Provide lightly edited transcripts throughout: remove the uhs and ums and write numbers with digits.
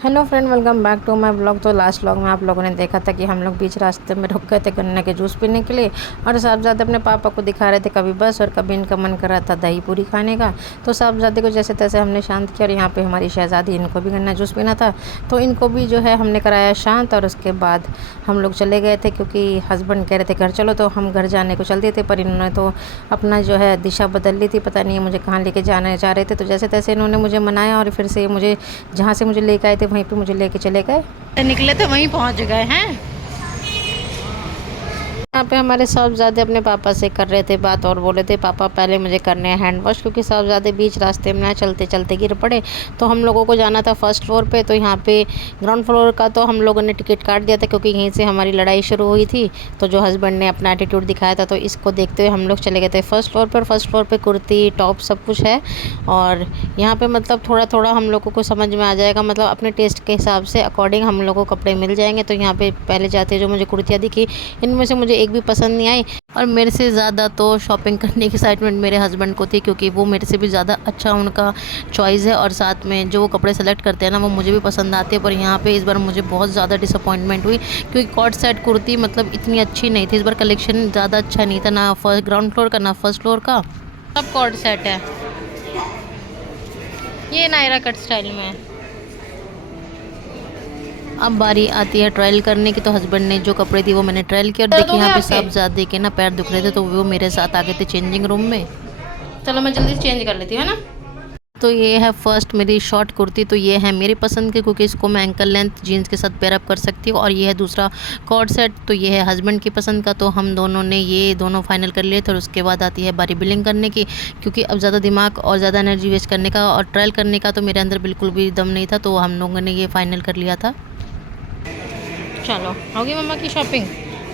Hello friend, welcome back to my blog. तो last vlog में आप लोगों ने देखा था कि हम लोग बीच रास्ते में रुक गए थे गन्ने के जूस पीने के लिए, और साहबजादे अपने पापा को दिखा रहे थे कभी बस और कभी इनका मन कर रहा था दही पूरी खाने का। तो साहबजादे को जैसे तैसे हमने शांत किया, और यहाँ पे हमारी शहज़ादी, इनको भी गन्ना जूस पीना था तो इनको भी जो है हमने कराया शांत। और उसके बाद हम लोग चले गए थे क्योंकि हस्बैंड कह रहे थे घर चलो, तो हम घर जाने को चलते थे, पर इन्होंने तो अपना जो है दिशा बदल ली थी, पता नहीं मुझे कहाँ लेके जाने जा रहे थे। तो जैसे तैसे इन्होंने मुझे मनाया और फिर से मुझे जहाँ से मुझे लेके आए थे वहीं पे मुझे लेके चले गए, निकले थे वहीं पहुंच गए हैं। यहाँ पे हमारे साहबजादे अपने पापा से कर रहे थे बात और बोले थे पापा पहले मुझे करने हैं हैंड वॉश, क्योंकि साहबजादे बीच रास्ते में ना चलते चलते गिर पड़े। तो हम लोगों को जाना था फर्स्ट फ्लोर पे, तो यहाँ पे ग्राउंड फ्लोर का तो हम लोगों ने टिकट काट दिया था क्योंकि यहीं से हमारी लड़ाई शुरू हुई थी। तो जो हस्बैंड ने अपना एटीट्यूड दिखाया था, तो इसको देखते हुए हम लोग चले गए थे फर्स्ट फ्लोर पर। फर्स्ट फ्लोर पर कुर्ती टॉप सब कुछ है, और यहाँ पर मतलब थोड़ा थोड़ा हम लोगों को समझ में आ जाएगा, मतलब अपने टेस्ट के हिसाब से अकॉर्डिंग हम लोगों को कपड़े मिल जाएंगे। तो यहाँ पे पहले जाते जो मुझे कुर्तियाँ दिखी, इनमें से मुझे एक भी पसंद नहीं आई। और मेरे से ज़्यादा तो शॉपिंग करने की एक्साइटमेंट मेरे हस्बैंड को थी, क्योंकि वो मेरे से भी ज़्यादा अच्छा उनका चॉइस है, और साथ में जो वो कपड़े सेलेक्ट करते हैं ना वो मुझे भी पसंद आते हैं। पर यहाँ पे इस बार मुझे बहुत ज़्यादा डिसअपॉइंटमेंट हुई, क्योंकि कॉट सेट कुर्ती मतलब इतनी अच्छी नहीं थी। इस बार कलेक्शन ज़्यादा अच्छा नहीं था, ना फर्स्ट ग्राउंड फ्लोर का ना फर्स्ट फ्लोर का, सब कॉट सेट है। ये नायरा कट स्टाइल में है। अब बारी आती है ट्रायल करने की। तो हस्बैंड ने जो कपड़े दी वो मैंने ट्रायल किया, और देखिए यहाँ पे साहबजादे के ना पैर दुख रहे थे, तो वो मेरे साथ आ गए थे चेंजिंग रूम में। चलो मैं जल्दी से चेंज कर लेती हूँ, है ना। तो ये है फर्स्ट मेरी शॉर्ट कुर्ती। तो ये है मेरी पसंद की, क्योंकि इसको मैं एंकल लेंथ जीन्स के साथ पेयर अप कर सकती हूँ। और ये है दूसरा कॉर्ड सेट, तो ये है हस्बैंड की पसंद का। तो हम दोनों ने ये दोनों फाइनल कर लिए थे, और उसके बाद आती है बारी बिलिंग करने की, क्योंकि अब ज़्यादा दिमाग और ज़्यादा एनर्जी वेस्ट करने का और ट्रायल करने का तो मेरे अंदर बिल्कुल भी दम नहीं था। तो हम लोगों ने ये फाइनल कर लिया था। चलो होगी मम्मा की शॉपिंग।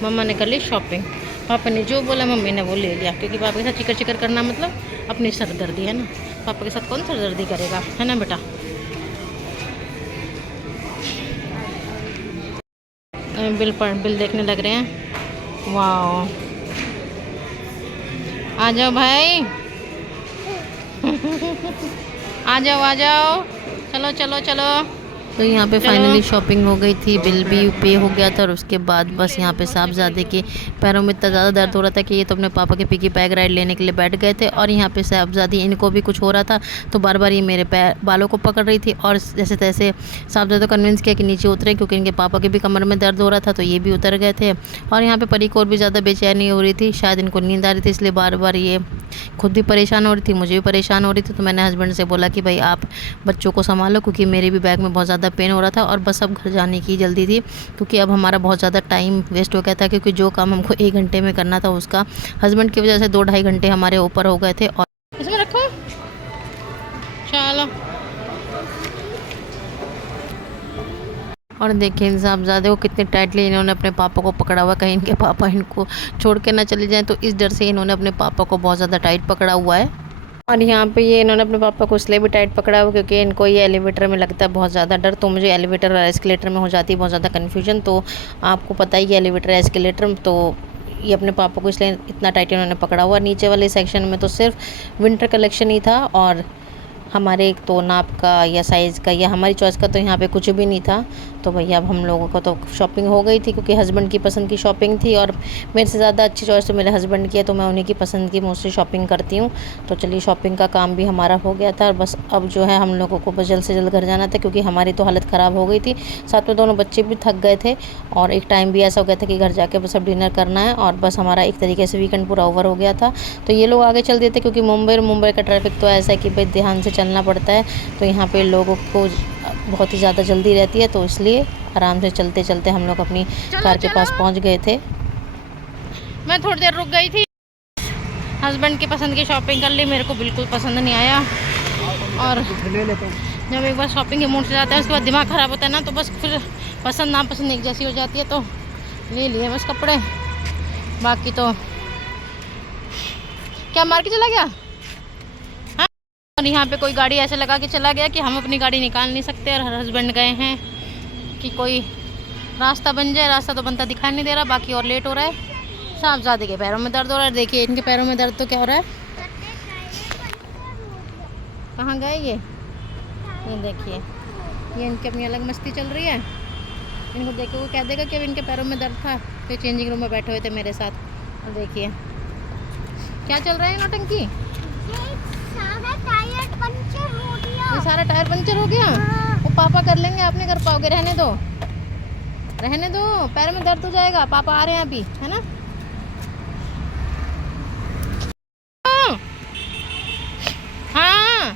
मम्मा ने कर ली शॉपिंग, पापा ने जो बोला मम्मी ने वो ले लिया, क्योंकि पापा के साथ चिकर चिकर करना मतलब अपनी सरदर्दी है ना। पापा के साथ कौन सरदर्दी करेगा, है ना बेटा। बिल देखने लग रहे हैं। वाह, आ जाओ भाई आ जाओ, चलो चलो चलो। तो यहाँ पे फाइनली शॉपिंग हो गई थी, बिल भी पे हो गया था, और उसके बाद बस यहाँ पे साहबजादे के पैरों में इतना ज़्यादा दर्द हो रहा था कि ये तो अपने पापा के पिकी बैग राइड लेने के लिए बैठ गए थे। और यहाँ पे साहबजादी इनको भी कुछ हो रहा था, तो बार बार ये मेरे पैर बालों को पकड़ रही थी, और जैसे तैसे साहबजादे को कन्विंस किया कि नीचे उतरे, क्योंकि इनके पापा के भी कमर में दर्द हो रहा था, तो ये भी उतर गए थे। और यहाँ पर परी को और भी ज़्यादा बेचैनी हो रही थी, शायद इनको नींद आ रही थी, इसलिए बार बार ये खुद भी परेशान हो रही थी, मुझे भी परेशान हो रही थी। तो मैंने हस्बैंड से बोला कि भाई आप बच्चों को संभालो, क्योंकि मेरे भी बैग में बहुत ज़्यादा पेन हो रहा था, और बस अब घर जाने की जल्दी थी, क्योंकि अब हमारा बहुत ज़्यादा टाइम वेस्ट हो गया था, क्योंकि जो काम हमको 1 घंटे में करना था उसका हस्बैंड की वजह से 2-2.5 घंटे हमारे ऊपर हो गए थे। और इसमें रखो, चलो। और देखिए साहबजादे को कितने टाइटली इन्होंने अपने पापा को पकड़ा हुआ, कहीं इनके पापा इनको छोड़ के ना चले जाएं, तो इस डर से इन्होंने अपने पापा को बहुत ज़्यादा टाइट पकड़ा हुआ है। और यहाँ पे ये इन्होंने अपने पापा को इसलिए भी टाइट पकड़ा हुआ क्योंकि इनको ये एलिवेटर में लगता है बहुत ज़्यादा डर। तो मुझे एलिवेटर और एस्केलेटर में हो जाती है बहुत ज़्यादा कन्फ्यूजन। तो आपको पता ही है एलिवेटर एस्केलेटर, तो ये अपने पापा को इसलिए इतना टाइट इन्होंने पकड़ा हुआ। नीचे वाले सेक्शन में तो सिर्फ विंटर कलेक्शन ही था, और हमारे एक तो नाप का या साइज़ का या हमारी चॉइस का तो यहाँ पे कुछ भी नहीं था। तो भैया अब हम लोगों को तो शॉपिंग हो गई थी, क्योंकि हस्बैंड की पसंद की शॉपिंग थी, और मेरे से ज़्यादा अच्छी चॉइस तो मेरे हस्बैंड की है, तो मैं उन्हीं की पसंद की मोस्टली शॉपिंग करती हूँ। तो चलिए शॉपिंग का काम भी हमारा हो गया था, और बस अब जो है हम लोगों को बस जल्द से जल्द घर जाना था, क्योंकि हमारी तो हालत ख़राब हो गई थी, साथ में दोनों बच्चे भी थक गए थे, और एक टाइम भी ऐसा हो गया था कि घर जाके बस अब डिनर करना है, और बस हमारा एक तरीके से वीकेंड पूरा ओवर हो गया था। तो ये लोग आगे चल देते, क्योंकि मुंबई का ट्रैफिक तो ऐसा है कि भाई ध्यान से चलना पड़ता है, तो यहाँ पे लोगों को बहुत ही ज़्यादा जल्दी रहती है, तो इसलिए आराम से चलते चलते हम लोग अपनी कार के पास पहुँच गए थे। मैं थोड़ी देर रुक गई थी, हस्बैंड की पसंद की शॉपिंग कर ली, मेरे को बिल्कुल पसंद नहीं आया। और जब एक बार शॉपिंग के मूड से जाता है उसके बाद दिमाग ख़राब होता है ना, तो बस फिर पसंद नापसंद एक जैसी हो जाती है। तो ले लिए बस कपड़े, बाकी तो क्या मार्केट चला गया। और यहाँ पे कोई गाड़ी ऐसे लगा के चला गया कि हम अपनी गाड़ी निकाल नहीं सकते, और हस्बैंड गए हैं कि कोई रास्ता बन जाए, रास्ता तो बनता दिखाई नहीं दे रहा, बाकी और लेट हो रहा है। साहबजादे के पैरों में दर्द हो रहा है, देखिए इनके पैरों में दर्द तो क्या हो रहा है। कहाँ गए ये देखिए, ये इनकी अपनी अलग मस्ती चल रही है। इनको देख के वो कह देगा कि अब इनके पैरों में दर्द था तो चेंजिंग रूम में बैठे हुए थे मेरे साथ। और देखिए क्या चल रहा है नौटंकी। ये सारा टायर पंचर हो गया। वो पापा कर लेंगे, आप नहीं कर पाओगे। रहने दो, रहने दो, पैर में दर्द हो जाएगा। पापा आ रहे हैं अभी, है ना। हाँ,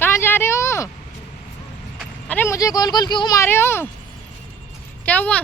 कहाँ जा रहे हो? अरे मुझे गोल गोल क्यों घुमा रहे हो? क्या हुआ?